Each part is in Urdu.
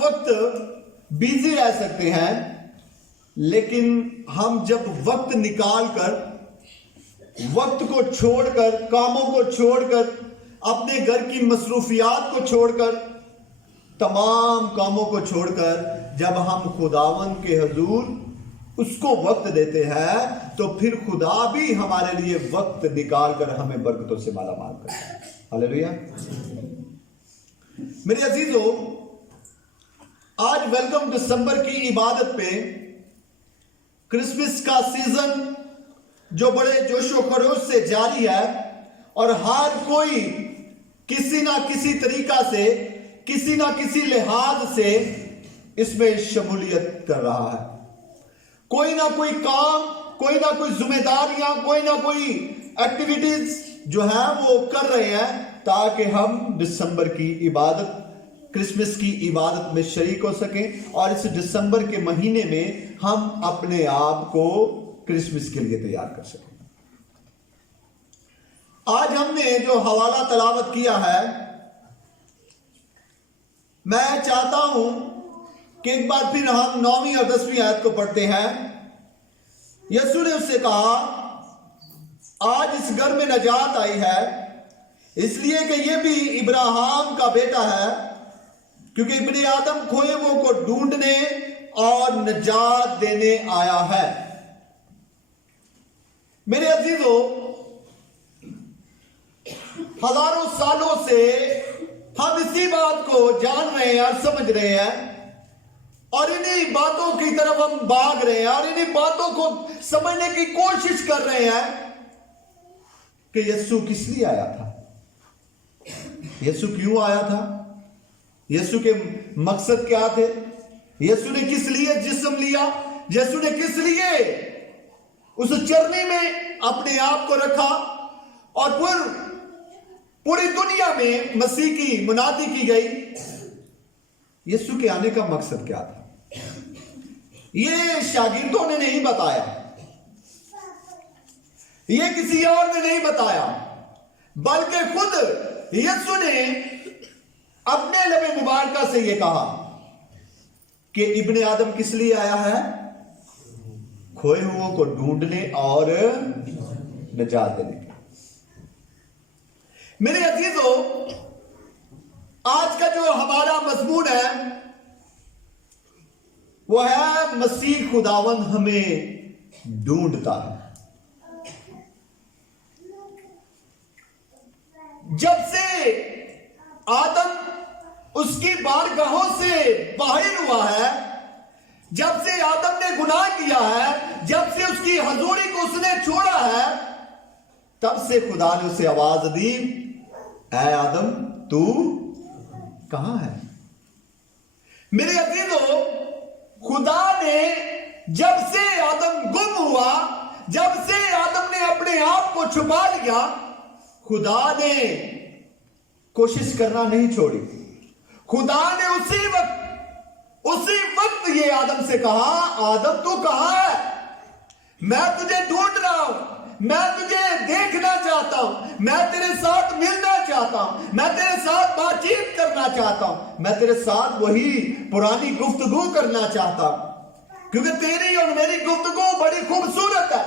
وقت بیزی رہ سکتے ہیں، لیکن ہم جب وقت نکال کر، وقت کو چھوڑ کر، کاموں کو چھوڑ کر، اپنے گھر کی مصروفیات کو چھوڑ کر، تمام کاموں کو چھوڑ کر جب ہم خداوند کے حضور اس کو وقت دیتے ہیں، تو پھر خدا بھی ہمارے لیے وقت نکال کر ہمیں برکتوں سے مالا مال کرتا ہے۔ ہاللیلویا۔ میرے عزیزو، آج ویلکم دسمبر کی عبادت پہ کرسمس کا سیزن جو بڑے جوش و خروش سے جاری ہے، اور ہر کوئی کسی نہ کسی طریقہ سے، کسی نہ کسی لحاظ سے اس میں شمولیت کر رہا ہے۔ کوئی نہ کوئی کام، کوئی نہ کوئی ذمہ داریاں، کوئی نہ کوئی ایکٹیویٹیز جو ہیں وہ کر رہے ہیں تاکہ ہم دسمبر کی عبادت، کرسمس کی عبادت میں شریک ہو سکیں، اور اس دسمبر کے مہینے میں ہم اپنے آپ کو کرسمس کے لیے تیار کر سکیں۔ آج ہم نے جو حوالہ تلاوت کیا ہے، میں چاہتا ہوں کہ ایک بار پھر ہم 9ویں اور 10ویں آیت کو پڑھتے ہیں۔ یسوع نے اس سے کہا، آج اس گھر میں نجات آئی ہے، اس لیے کہ یہ بھی ابراہیم کا بیٹا ہے، کیونکہ ابن آدم کھوئے ہوئے کو ڈھونڈنے اور نجات دینے آیا ہے۔ میرے عزیزو، ہزاروں سالوں سے ہم اسی بات کو جان رہے ہیں اور سمجھ رہے ہیں، اور انہی باتوں کی طرف ہم بھاگ رہے ہیں، اور انہی باتوں کو سمجھنے کی کوشش کر رہے ہیں کہ یسوع کس لیے آیا تھا، یسوع کیوں آیا تھا، یسوع کے مقصد کیا تھے، یسوع نے کس لیے جسم لیا، یسوع نے کس لیے اس چرنی میں اپنے آپ کو رکھا، اور پھر پوری دنیا میں مسیح کی منادی کی گئی۔ یسوع کے آنے کا مقصد کیا تھا، یہ شاگردوں نے نہیں بتایا، یہ کسی اور نے نہیں بتایا، بلکہ خود یسوع نے اپنے لب مبارکہ سے یہ کہا کہ ابن آدم کس لیے آیا ہے، کھوئے ہوئے کو ڈھونڈنے اور نجات دینے کے۔ میرے عزیزو، آج کا جو ہمارا مضمون ہے وہ ہے مسیح خداوند ہمیں ڈھونڈتا ہے۔ جب سے آدم اس کی بارگاہوں سے باہر ہوا ہے، جب سے آدم نے گناہ کیا ہے، جب سے اس کی حضوری کو اس نے چھوڑا ہے، تب سے خدا نے اسے آواز دی، اے آدم تو کہاں ہے؟ میرے عزیزو، خدا نے جب سے آدم گم ہوا، جب سے آدم نے اپنے آپ کو چھپا لیا، خدا نے کوشش کرنا نہیں چھوڑی۔ خدا نے اسی وقت یہ آدم سے کہا، آدم تو کہاں ہے؟ میں تجھے ڈھونڈ رہا ہوں، میں تجھے دیکھنا چاہتا ہوں، میں تیرے ساتھ ملنا چاہتا ہوں، میں تیرے ساتھ بات چیت کرنا چاہتا ہوں، میں تیرے ساتھ وہی پرانی گفتگو کرنا چاہتا ہوں، کیونکہ تیری اور میری گفتگو بڑی خوبصورت ہے،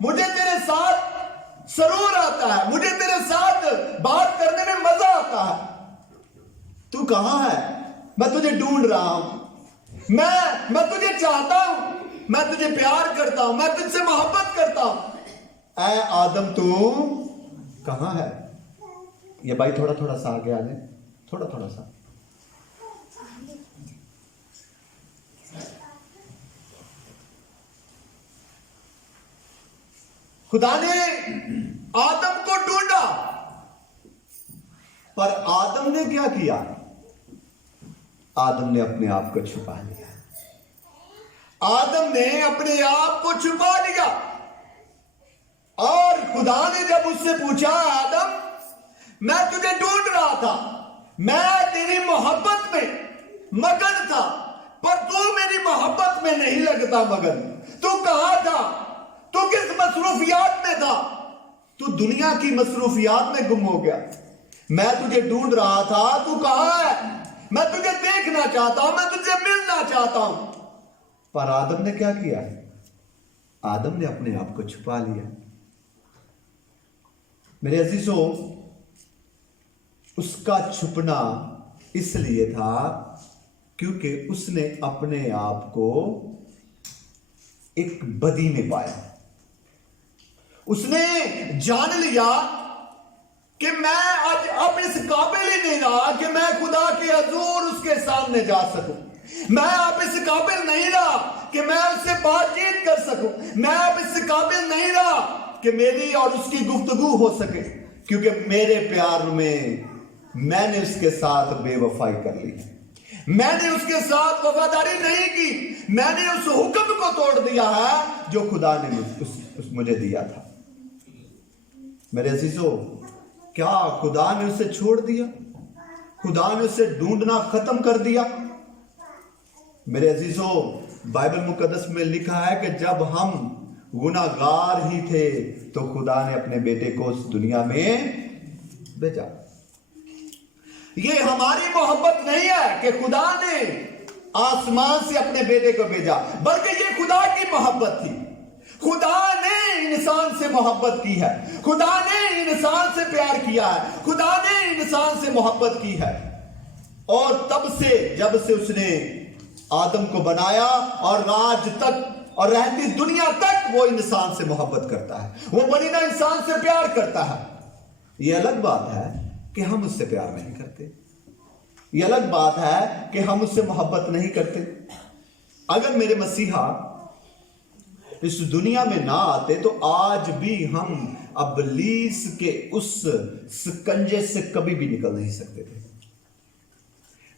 مجھے تیرے ساتھ سرور آتا ہے، مجھے تیرے ساتھ بات کرنے میں مزہ آتا ہے۔ تو کہاں ہے؟ میں تجھے ڈھونڈ رہا ہوں، میں تجھے چاہتا ہوں، میں تجھے پیار کرتا ہوں، میں تجھ سے محبت کرتا ہوں، اے آدم تو کہاں ہے؟ یہ بھائی تھوڑا تھوڑا سا آگے آ جائیں، تھوڑا تھوڑا سا۔ خدا نے آدم کو ڈھونڈا، پر آدم نے کیا کیا؟ آدم نے اپنے آپ کو چھپا لیا، آدم نے اپنے آپ کو چھپا لیا، اور خدا نے جب اس سے پوچھا، آدم میں تجھے ڈھونڈ رہا تھا، میں تیری محبت میں مگن تھا، پر تو میری محبت میں نہیں لگتا مگن، تو کہاں تھا؟ تو کس مصروفیات میں تھا؟ تو دنیا کی مصروفیات میں گم ہو گیا، میں تجھے ڈھونڈ رہا تھا، تو کہاں ہے؟ میں تجھے دیکھنا چاہتا ہوں, میں تجھے ملنا چاہتا ہوں. پر آدم نے کیا کیا؟ آدم نے اپنے آپ کو چھپا لیا. میرے عزیزوں, اس کا چھپنا اس لیے تھا کیونکہ اس نے اپنے آپ کو ایک بدی میں پایا. اس نے جان لیا کہ میں اب اس قابل ہی نہیں رہا کہ میں خدا کے حضور اس کے سامنے جا سکوں. میں اب اس قابل نہیں رہا کہ میں اس سے بات چیت کر سکوں. میں اب اس قابل نہیں رہا کہ میری اور اس کی گفتگو ہو سکے, کیونکہ میرے پیار میں نے اس کے ساتھ بے وفائی کر لی. میں نے اس کے ساتھ وفاداری نہیں کی. میں نے اس حکم کو توڑ دیا ہے جو خدا نے مجھے دیا تھا. میرے عزیزوں, کیا خدا نے اسے چھوڑ دیا؟ خدا نے اسے ڈھونڈنا ختم کر دیا؟ میرے عزیزوں, بائبل مقدس میں لکھا ہے کہ جب ہم گناہگار ہی تھے تو خدا نے اپنے بیٹے کو اس دنیا میں بھیجا. یہ ہماری محبت نہیں ہے کہ خدا نے آسمان سے اپنے بیٹے کو بھیجا, بلکہ یہ خدا کی محبت تھی. خدا نے انسان سے محبت کی ہے. خدا نے انسان سے پیار کیا ہے. خدا نے انسان سے محبت کی ہے. اور تب سے, جب سے اس نے آدم کو بنایا اور آج تک اور رہتی دنیا تک وہ انسان سے محبت کرتا ہے. وہ بنینا انسان سے پیار کرتا ہے. یہ الگ بات ہے کہ ہم اس سے پیار نہیں کرتے. یہ الگ بات ہے کہ ہم اس سے محبت نہیں کرتے. اگر میرے مسیحا اس دنیا میں نہ آتے تو آج بھی ہم ابلیس کے اس سکنجے سے کبھی بھی نکل نہیں سکتے تھے.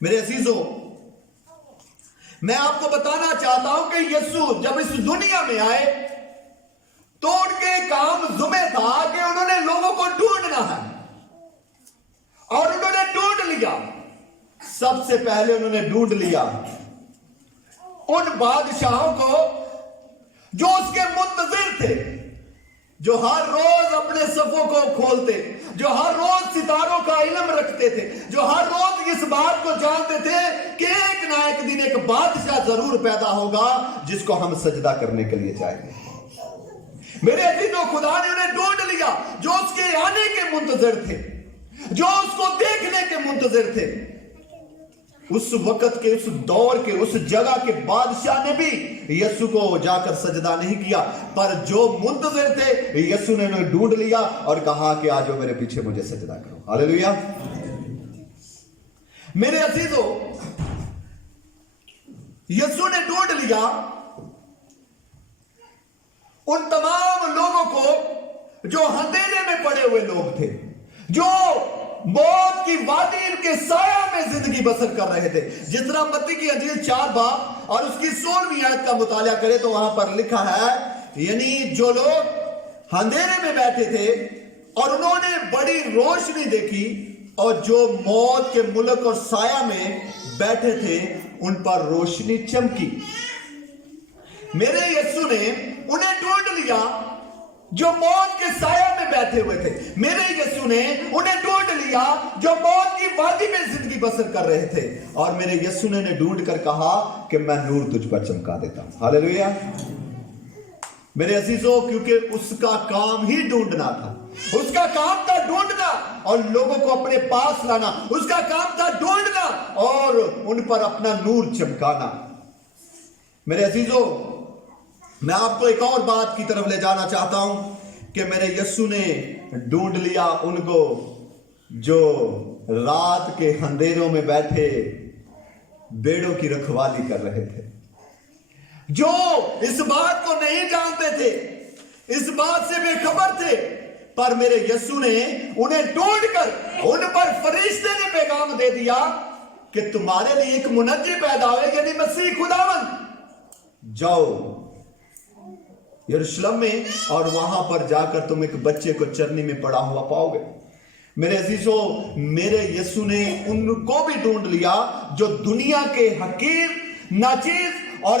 میرے عزیزوں, میں آپ کو بتانا چاہتا ہوں کہ یسوع جب اس دنیا میں آئے تو ان کے کام ذمہ تھا کہ انہوں نے لوگوں کو ڈھونڈنا ہے, اور انہوں نے ڈھونڈ لیا. سب سے پہلے انہوں نے ڈھونڈ لیا ان بادشاہوں کو جو اس کے منتظر تھے, جو ہر روز اپنے صفوں کو کھولتے, جو ہر روز ستاروں کا علم رکھتے تھے, جو ہر روز اس بات کو جانتے تھے کہ ایک نہ ایک دن ایک بادشاہ ضرور پیدا ہوگا جس کو ہم سجدہ کرنے کے لیے جائیں گے. میرے عزیزوں, خدا نے انہیں ڈھونڈ لیا جو اس کے آنے کے منتظر تھے, جو اس کو دیکھنے کے منتظر تھے. اس وقت کے, اس دور کے, اس جگہ کے بادشاہ نے بھی یسوع کو جا کر سجدہ نہیں کیا, پر جو منتظر تھے یسوع نے انہیں ڈھونڈ لیا اور کہا کہ آجو میرے پیچھے مجھے سجدہ کرو. ہاللیلویا. میرے عزیزوں, یسوع نے ڈھونڈ لیا ان تمام لوگوں کو جو اندھیرے میں پڑے ہوئے لوگ تھے, جو موت کی وادی ان کے سایہ میں زندگی بسر کر رہے تھے. جس طرح متی کی انجیل 4 باب اور اس کی 16ویں آیت کا مطالعہ کرے تو وہاں پر لکھا ہے, یعنی جو لوگ اندھیرے میں بیٹھے تھے اور انہوں نے بڑی روشنی دیکھی, اور جو موت کے ملک اور سایہ میں بیٹھے تھے ان پر روشنی چمکی. میرے یسوع نے انہیں ڈھونڈ لیا جو موت کے سایہ میں بیٹھے ہوئے تھے. میرے یسوع نے انہیں ڈھونڈ لیا جو موت کی وادی میں زندگی بسر کر رہے تھے, اور میرے یسوع نے انہیں ڈھونڈ کر کہا کہ میں نور تجھ پر چمکا دیتا ہوں. ہاللیلویا. میرے عزیزوں, کیونکہ اس کا کام ہی ڈھونڈنا تھا. اس کا کام تھا ڈھونڈنا اور لوگوں کو اپنے پاس لانا. اس کا کام تھا ڈھونڈنا اور ان پر اپنا نور چمکانا. میرے عزیزوں, میں آپ کو ایک اور بات کی طرف لے جانا چاہتا ہوں کہ میرے یسوع نے ڈھونڈ لیا ان کو جو رات کے اندھیروں میں بیٹھے بیڑوں کی رکھوالی کر رہے تھے, جو اس بات کو نہیں جانتے تھے, اس بات سے بے خبر تھے, پر میرے یسوع نے انہیں ڈھونڈ کر ان پر فرشتے نے پیغام دے دیا کہ تمہارے لیے ایک منجی پیدا ہوئے, یعنی مسیح خداوند. جاؤ یروشلم میں اور وہاں پر جا کر تم ایک بچے کو چرنی میں پڑا ہوا پاؤ گے. میرے عزیزوں, میرے یسوع نے ان کو بھی ڈھونڈ لیا جو دنیا کے حقیر, ناچیز اور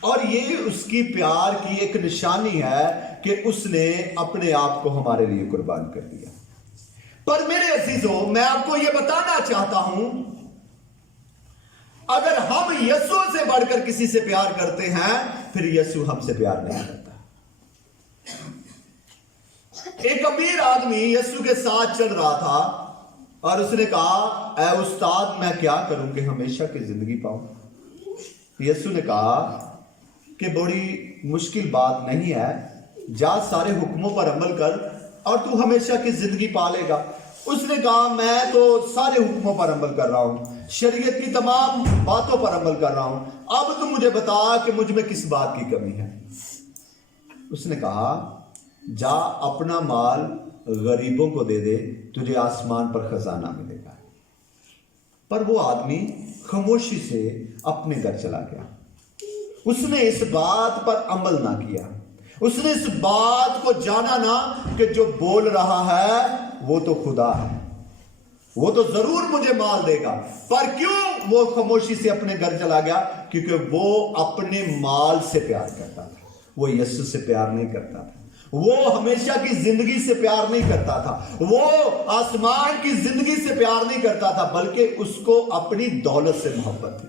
اور یہ اس کی پیار کی ایک نشانی ہے کہ اس نے اپنے آپ کو ہمارے لیے قربان کر دیا۔ پر میرے عزیزوں، میں آپ کو یہ بتانا چاہتا ہوں، اگر ہم یسوع سے بڑھ کر کسی سے پیار کرتے ہیں، پھر یسوع ہم سے پیار نہیں کرتا۔ ایک امیر آدمی یسوع کے ساتھ چل رہا تھا اور اس نے کہا، اے استاد، میں کیا کروں کہ ہمیشہ کی زندگی پاؤں؟ یسوع نے کہا کہ بڑی مشکل بات نہیں ہے، جا سارے حکموں پر عمل کر اور تو ہمیشہ کی زندگی پا لے گا۔ اس نے کہا، میں تو سارے حکموں پر عمل کر رہا ہوں، شریعت کی تمام باتوں پر عمل کر رہا ہوں، اب تو مجھے بتا کہ مجھ میں کس بات کی کمی ہے۔ اس نے کہا، جا اپنا مال غریبوں کو دے دے، تجھے آسمان پر خزانہ ملے گا۔ پر وہ آدمی خاموشی سے اپنے گھر چلا گیا۔ اس نے اس بات پر عمل نہ کیا، اس نے اس بات کو جانا نہ کہ جو بول رہا ہے وہ تو خدا ہے، وہ تو ضرور مجھے مال دے گا۔ پر کیوں وہ خاموشی سے اپنے گھر چلا گیا؟ کیونکہ وہ اپنے مال سے پیار کرتا تھا، وہ یسوع سے پیار نہیں کرتا تھا، وہ ہمیشہ کی زندگی سے پیار نہیں کرتا تھا، وہ آسمان کی زندگی سے پیار نہیں کرتا تھا، بلکہ اس کو اپنی دولت سے محبت تھی۔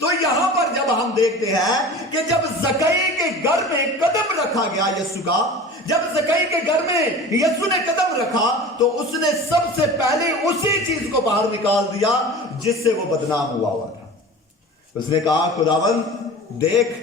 تو یہاں پر جب ہم دیکھتے ہیں کہ جب زکئی کے گھر میں قدم رکھا گیا یسوع کا، جب زکئی کے گھر میں یسوع نے قدم رکھا تو اس نے سب سے پہلے اسی چیز کو باہر نکال دیا جس سے وہ بدنام ہوا تھا۔ اس نے کہا، خداوند دیکھ،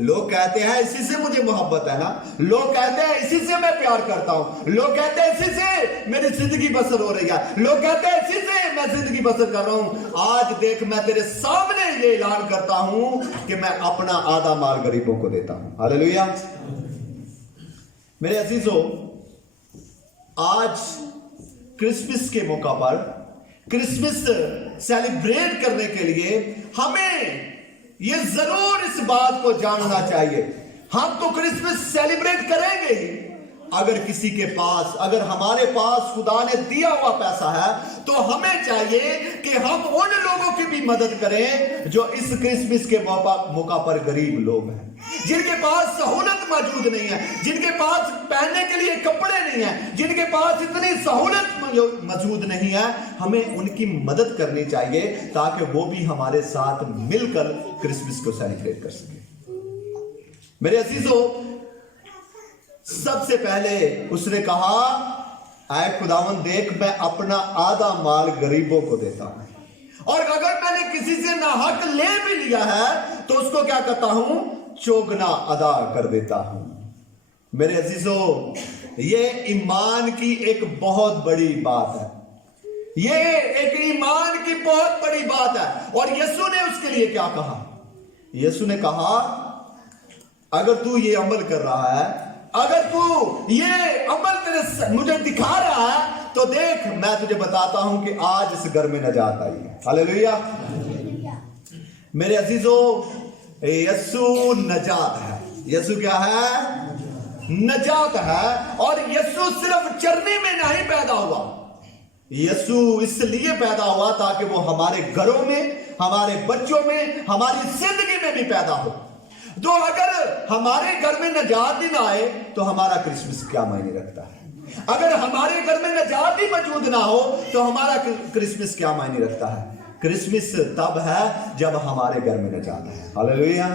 لوگ کہتے ہیں اسی سے مجھے محبت ہے نا، لوگ کہتے ہیں اسی سے میں پیار کرتا ہوں، لوگ کہتے ہیں اسی سے میری زندگی بسر ہو رہی ہے، لوگ کہتے ہیں اسی سے میں زندگی بسر کر رہا ہوں۔ آج دیکھ، میں تیرے سامنے یہ اعلان کرتا ہوں کہ میں اپنا آدھا مال غریبوں کو دیتا ہوں۔ ہاللیلویا۔ میرے عزیزوں، آج کرسمس کے موقع پر، کرسمس سیلیبریٹ کرنے کے لیے ہمیں یہ ضرور اس بات کو جاننا چاہیے، ہم تو کرسمس سیلیبریٹ کریں گے ہی، اگر کسی کے پاس، اگر ہمارے پاس خدا نے دیا ہوا پیسہ ہے تو ہمیں چاہیے کہ ہم ان لوگوں کی بھی مدد کریں جو اس کرسمس کے موقع پر غریب لوگ ہیں، جن کے پاس سہولت موجود نہیں ہے، جن کے پاس پہننے کے لیے کپڑے نہیں ہیں، جن کے پاس اتنی سہولت موجود نہیں ہے۔ ہمیں ان کی مدد کرنی چاہیے تاکہ وہ بھی ہمارے ساتھ مل کر کرسمس کو سیلیبریٹ کر سکیں۔ میرے عزیزوں، سب سے پہلے اس نے کہا، اے خداوند دیکھ، میں اپنا آدھا مال غریبوں کو دیتا ہوں، اور اگر میں نے کسی سے ناحق لے بھی لیا ہے تو اس کو کیا کرتا ہوں؟ چوگنا ادا کر دیتا ہوں۔ میرے عزیزوں، یہ ایمان کی ایک بہت بڑی بات ہے، یہ ایک ایمان کی بہت بڑی بات ہے۔ اور یسوع نے اس کے لیے کیا کہا؟ یسوع نے کہا، اگر تو یہ عمل کر رہا ہے، اگر تو یہ عمل مجھے دکھا رہا ہے تو دیکھ، میں تجھے بتاتا ہوں کہ آج اس گھر میں نجات آئی ہے۔ ہاللیلویا۔ میرے عزیزوں، یسوع نجات ہے۔ یسوع کیا ہے؟ نجات ہے۔ اور یسوع صرف چرنی میں نہیں پیدا ہوا، یسوع اس لیے پیدا ہوا تاکہ وہ ہمارے گھروں میں، ہمارے بچوں میں، ہماری زندگی میں بھی پیدا ہو۔ تو اگر ہمارے گھر میں نجات ہی نہ آئے تو ہمارا کرسمس کیا معنی رکھتا ہے؟ اگر ہمارے گھر میں نجات ہی موجود نہ ہو تو ہمارا کرسمس کیا معنی رکھتا ہے؟ کرسمس تب ہے جب ہمارے گھر میں نجات ہے۔ ہاللیلویا۔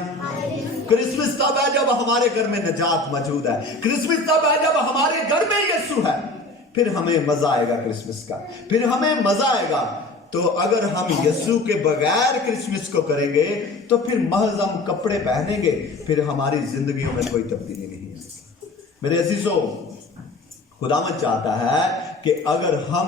کرسمس تب ہے جب ہمارے گھر میں نجات موجود ہے، کرسمس تب ہے جب ہمارے گھر میں یسوع ہے، پھر ہمیں مزہ آئے گا کرسمس کا، پھر ہمیں مزہ آئے گا۔ تو اگر ہم یسوع کے بغیر کرسمس کو کریں گے تو پھر محض ہم کپڑے پہنیں گے، پھر ہماری زندگیوں میں کوئی تبدیلی نہیں ہے۔ میرے عزیزوں، خداوند چاہتا ہے کہ اگر ہم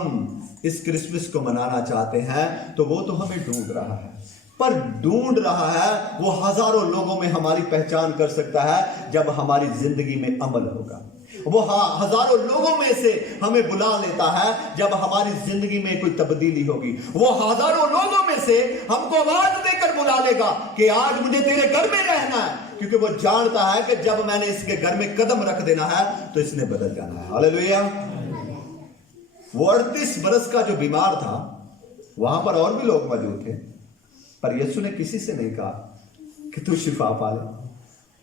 اس کرسمس کو منانا چاہتے ہیں تو وہ تو ہمیں ڈھونڈ رہا ہے، پر ڈھونڈ رہا ہے وہ ہزاروں لوگوں میں ہماری پہچان کر سکتا ہے جب ہماری زندگی میں عمل ہوگا۔ وہ ہزاروں لوگوں میں سے ہمیں بلا لیتا ہے جب ہماری زندگی میں کوئی تبدیلی ہوگی۔ وہ ہزاروں لوگوں میں سے ہم کو آواز دے کر بلا لے گا کہ آج مجھے تیرے گھر میں رہنا ہے، کیونکہ وہ جانتا ہے کہ جب میں نے اس کے گھر میں قدم رکھ دینا ہے تو اس نے بدل جانا ہے۔ ہاللیلویا۔ وہ 38 برس کا جو بیمار تھا، وہاں پر اور بھی لوگ موجود تھے، پر یسوع نے کسی سے نہیں کہا کہ تو شفا پا لے،